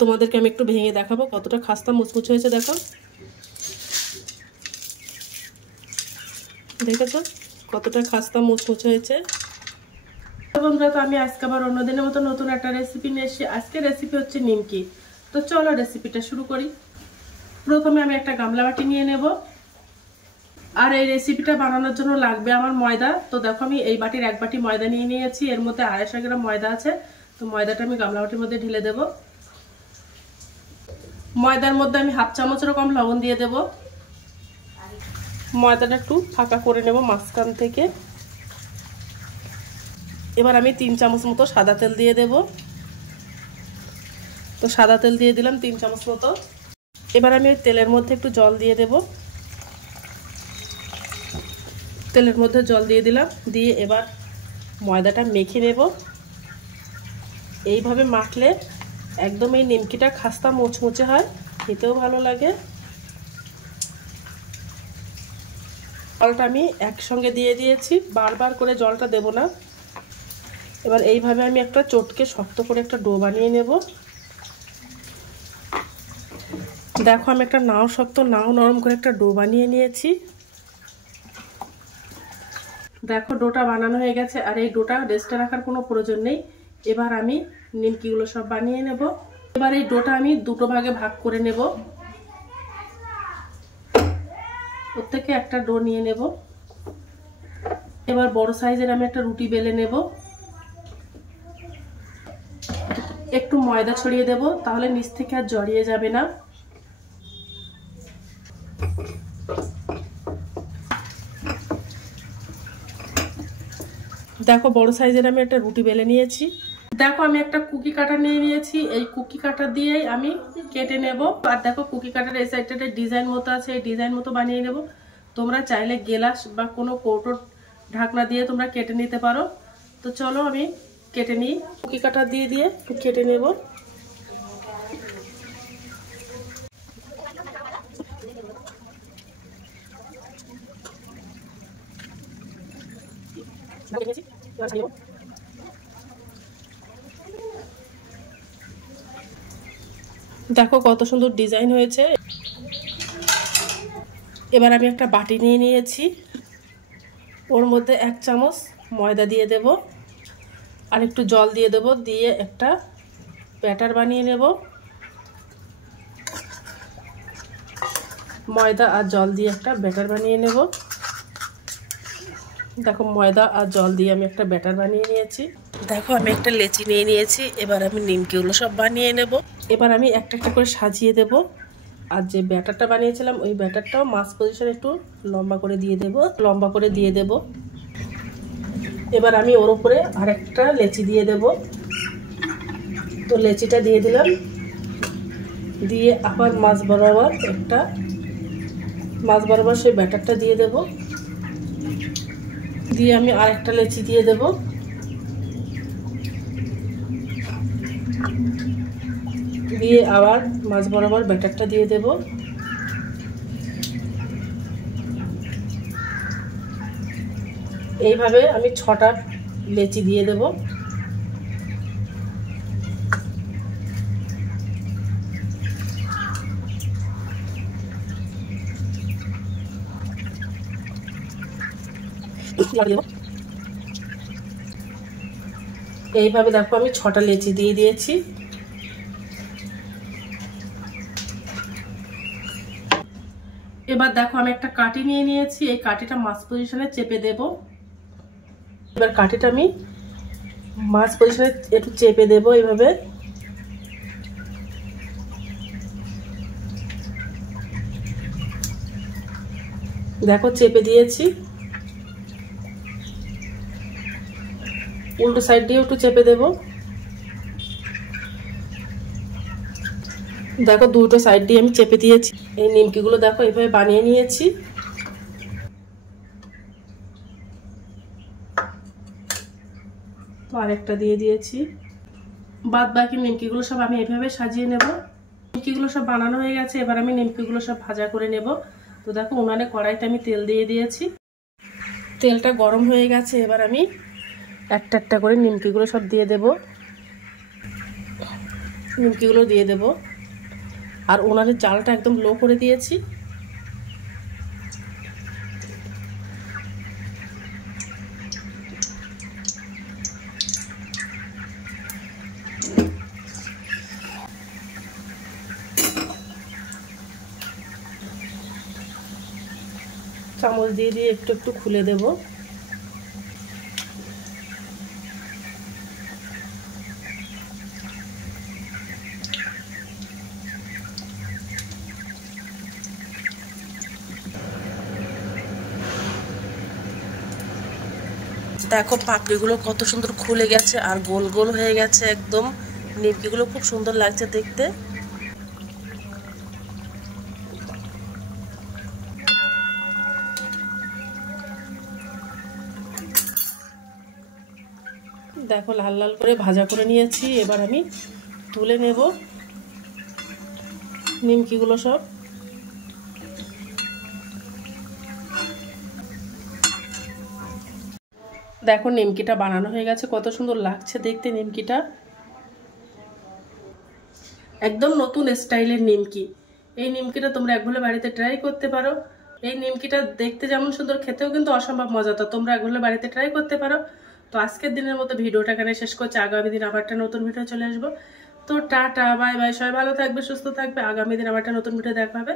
তোমাদেরকে আমি একটু ভেঙে দেখাবো কতটা খাস্তা মুচমুচে হয়েছে। দেখো, দেখেছো কতটা খাস্তা মুচমুচে হয়েছে। বন্ধুরা, তো আমি আজকে আবার অন্যদিনের মতো নতুন একটা রেসিপি নিয়ে এসেছি। আজকের রেসিপি হচ্ছে নিমকি। তো চলো রেসিপিটা শুরু করি। প্রথমে আমি একটা গামলা বাটি নিয়ে নেব। আর এই রেসিপিটা বানানোর জন্য লাগবে আমার ময়দা। তো দেখো আমি এই বাটির এক বাটি ময়দা নিয়ে নিয়েছি। এর মধ্যে 250 গ্রাম ময়দা আছে। তো ময়দাটা আমি গামলা বাটির মধ্যে ঢেলে দেব। ময়দার মধ্যে আমি 1/2 চামচের কম লবণ দিয়ে দেব। ময়দাটা একটু ফাঁকা করে নেব মাঝখান থেকে। এবার আমি 3 চামচ মতো সাদা তেল দিয়ে দেব। তো সাদা তেল দিয়ে দিলাম 3 চামচ মতো। এবার আমি তেলের মধ্যে একটু জল দিয়ে দেব। তেলের মধ্যে জল দিয়ে দিলাম, দিয়ে এবার ময়দাটা মেখে নেব। এইভাবে মাখলে একদম এই নিমকিটা খাস্তা মুচমুচে হয়, খেতেও ভালো লাগে। জলটা আমি একসঙ্গে দিয়ে দিয়েছি, বারবার করে জলটা দেব না। এবার এইভাবে আমি একটা চটকে শক্ত করে একটা ডো বানিয়ে নেব। দেখো আমি একটা নাও শক্ত নাও নরম করে একটা ডো বানিয়ে নিয়েছি। দেখো ডোটা বানানো হয়ে গেছে। আর এই ডোটা রেস্টে রাখার কোনো প্রয়োজন নেই। এবার আমি নিমকিগুলো সব বানিয়ে নেব। এবার এই ডোটা আমি দুটো ভাগে ভাগ করে নেব। ওর থেকে একটা ডো নিয়ে নেব। এবার বড় সাইজের আমি একটা রুটি বেলে নেব। একটু ময়দা ছড়িয়ে দেব, তাহলে নিচ থেকে আর জড়িয়ে যাবে না। দেখো বড় সাইজের আমি একটা রুটি বেলে নিয়েছি। দেখো আমি একটা কুকি কাটার নিয়ে নিয়েছি। এই কুকি কাটার দিয়েই আমি কেটে নেব। আর দেখো কুকি কাটার এই সাইডটাতে ডিজাইন মতো আছে, এই ডিজাইন মতো বানিয়ে নেব। তোমরা চাইলে গ্লাস বা কোনো কৌটোর ঢাকনা দিয়ে তোমরা কেটে নিতে পারো। তো চলো আমি কেটে নিই। কুকি কাটার দিয়ে দিয়ে কেটে নেব। দেখো কত সুন্দর ডিজাইন হয়েছে। এবার আমি একটা বাটি নিয়ে নিয়েছি। ওর মধ্যে 1 চামচ ময়দা দিয়ে দেব, আর একটু জল দিয়ে দেব, দিয়ে একটা ব্যাটার বানিয়ে নেব। ময়দা আর জল দিয়ে একটা ব্যাটার বানিয়ে নেব। দেখো ময়দা আর জল দিয়ে আমি একটা ব্যাটার বানিয়ে নিয়েছি। দেখো আমি একটা লেচি নিয়ে নিয়েছি। এবার আমি নিমকিগুলো সব বানিয়ে নেব। এবার আমি একটা একটা করে সাজিয়ে দেব। আর যে ব্যাটারটা বানিয়েছিলাম ওই ব্যাটারটাও মাছ পজিশনে একটু লম্বা করে দিয়ে দেব। এবার আমি ওর উপরে আরেকটা লেচি দিয়ে দেব। তো লেচিটা দিয়ে দিলাম, দিয়ে আবার মাছ বরাবর সেই ব্যাটারটা দিয়ে দেব। দিয়ে আমি আরেকটা লেচি দিয়ে দেব। দিয়ে আবার মাছ বরাবর ব্যাটারটা দিয়ে দেব। এইভাবে আমি 6টা লেচি দিয়ে দেব। এইভাবে দেখো আমি 6টা লেচি দিয়ে দিয়েছি। এবার দেখো আমি একটা কাঠি নিয়ে নিয়েছি। এই কাঠিটা মাছ পজিশনে চেপে দেব। এবার কাঠিটা আমি মাছ পজিশনে একটু চেপে দেব এইভাবে। দেখো চেপে দিয়েছি। উল্টো সাইড দিয়ে একটু চেপে দেব। দেখো দুটো সাইড দিয়ে আমি চেপে দিয়েছি। এই নিমকিগুলো দেখো এইভাবে বানিয়ে নিয়েছি। তো আরেকটা দিয়ে দিয়েছি। বাদ বাকি নিমকিগুলো সব আমি এইভাবে সাজিয়ে নেব। নিমকিগুলো সব বানানো হয়ে গেছে। এবার আমি নিমকিগুলো সব ভাজা করে নেব। তো দেখো উনানে কড়াইতে আমি তেল দিয়ে দিয়েছি। তেলটা গরম হয়ে গেছে। এবার আমি একটা একটা করে নিমকিগুলো সব দিয়ে দেব। নিমকিগুলো দিয়ে দেব। আর উনানের জালটা একদম লো করে দিয়েছি। চামচ দিয়ে দিয়ে একটু একটু খুলে দেব। দেখো পাপড়িগুলো কত সুন্দর খুলে গেছে আর গোল গোল হয়ে গেছে একদম। নিমকিগুলো খুব সুন্দর লাগছে দেখতে। দেখো লাল লাল করে ভাজা করে নিয়েছি। এবার আমি তুলে নেব নিমকিগুলো সব। দেখো নিমকিটা বানানো হয়ে গেছে, কত সুন্দর লাগছে দেখতে নিমকিটা। একদম নতুন স্টাইলের নিমকি। এই নিমকিটা তোমরা একবার বাড়িতে ট্রাই করতে পারো। এই নিমকিটা দেখতে যেমন সুন্দর, খেতেও কিন্তু অসম্ভব মজা। তো তোমরা একবার বাড়িতে ট্রাই করতে পারো। তো আজকের দিনের মতো ভিডিওটা এখানে শেষ করছি। আগামী দিন আবার একটা নতুন ভিডিও চলে আসবো। তো টাটা, বাই বাই, সবাই ভালো থাকবে, সুস্থ থাকবে। আগামী দিন আবার একটা নতুন ভিডিও দেখা হবে।